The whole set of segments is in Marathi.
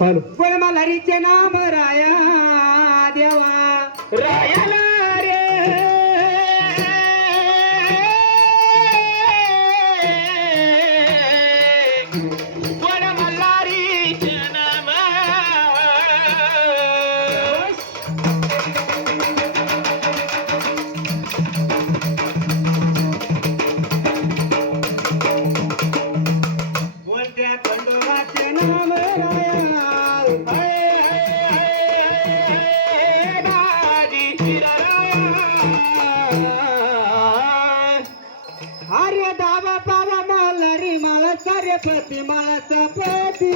पण मल्हारीचे नाम राया देवा रायाला रे पण मल्हारीचे नाम बोलत्या खंडोबाचे नाम राया अरे दावा पावा मल्हारी मला कार्यपती मला सपती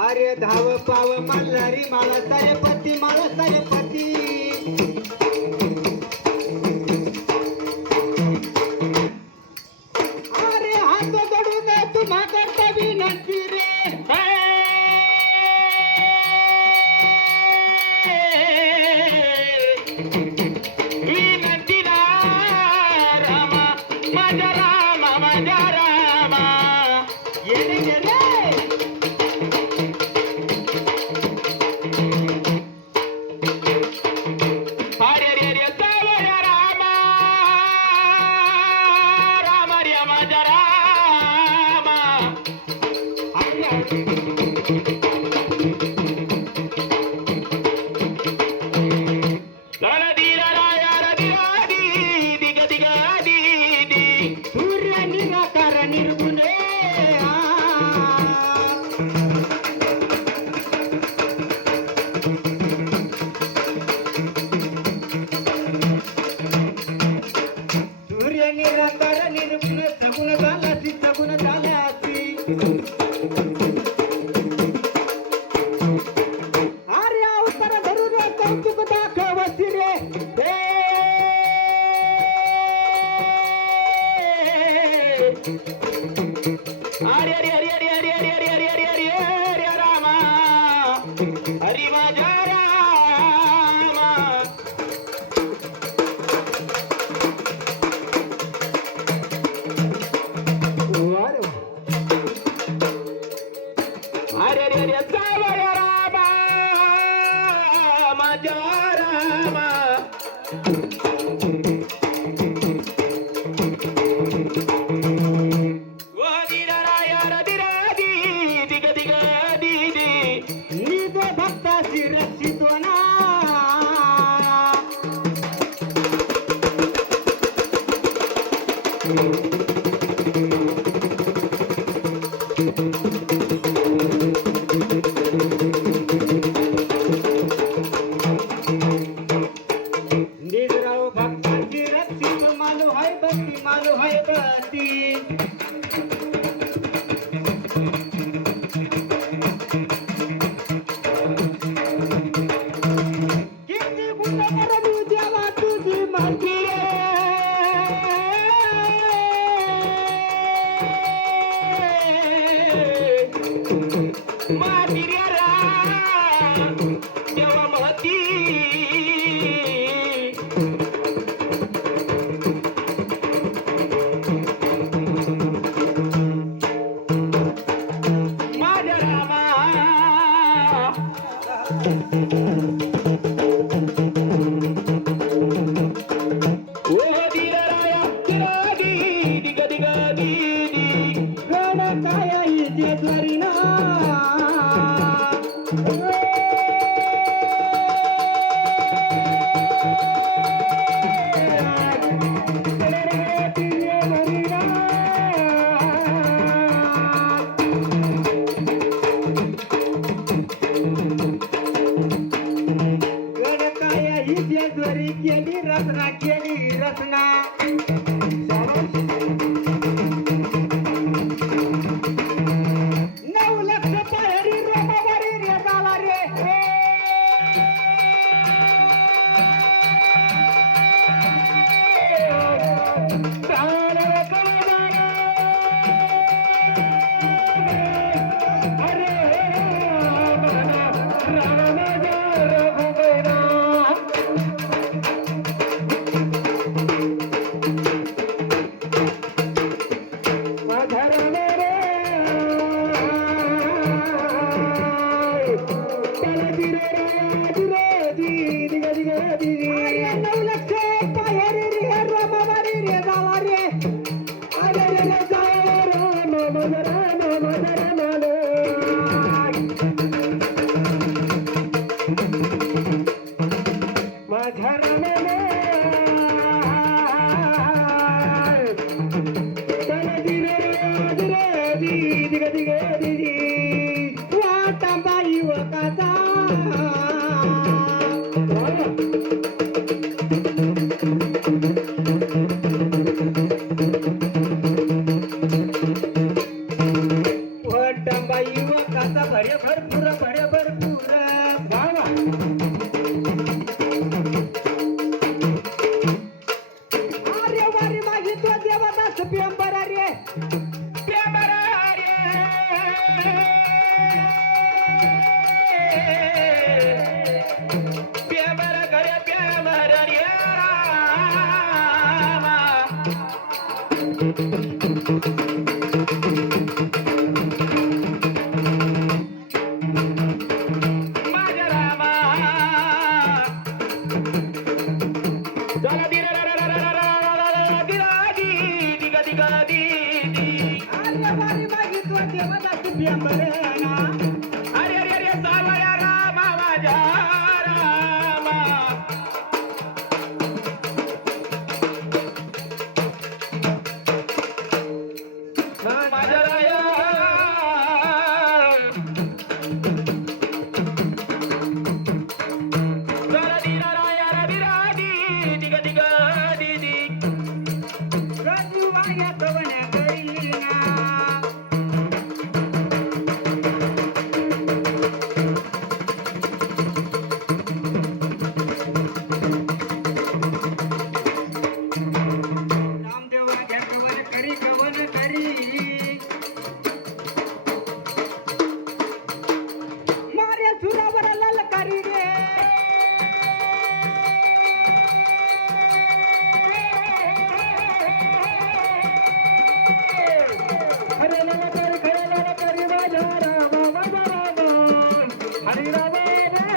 अरे धाव पाव मल्हारी मला सरपती मला सरपती अरे हात जोडून तुम्हा करता विनंती रे विनंती ना रामा माझ्या रामा येणे गेले सूर्य निराकार निर्गुणे सूर्य निराकार निर्गुण सगुण झाल्याची सगुण झाल्याची अरे अवतार धरून कौतुक दाखवती रे अरे अरे अरे अरे अरे अरे अरे अरे अरे अरे अरे रामा हरी माझ्या रामा अरे अरे अरे सावया रामा माझ्या रामा भक्ताची रक्षितो ना निजराव भक्ताची रक्षितो मालू है भक्ती देवा महती माझ्या रामा ओ दिराया दिरादी दिगदी गण काय इथे करीना केली रचना भरपूर भर भरपूर बाबा अरे वारी माझी तो देवदास पेंबरा रे पेंबरा रे पेंबरा करे पेंबरा रे रामा माझ्या रामा चला दिरा दिगा दिगा दी अरे वारी मागितलं देवदास पेंबरा अरे अरे अरे सावळ्या रामा माझ्या रामा माझ्या राया जरा दिरा राया दिरा दी दिगा दिगा दी दी राजू माझ्या कवण्या करीना रामदेव माझ्या कवन करी मारे सुरावर ललकारी रे हरे ललकारी माझ्या रामा माझा रामा हरे रामा रे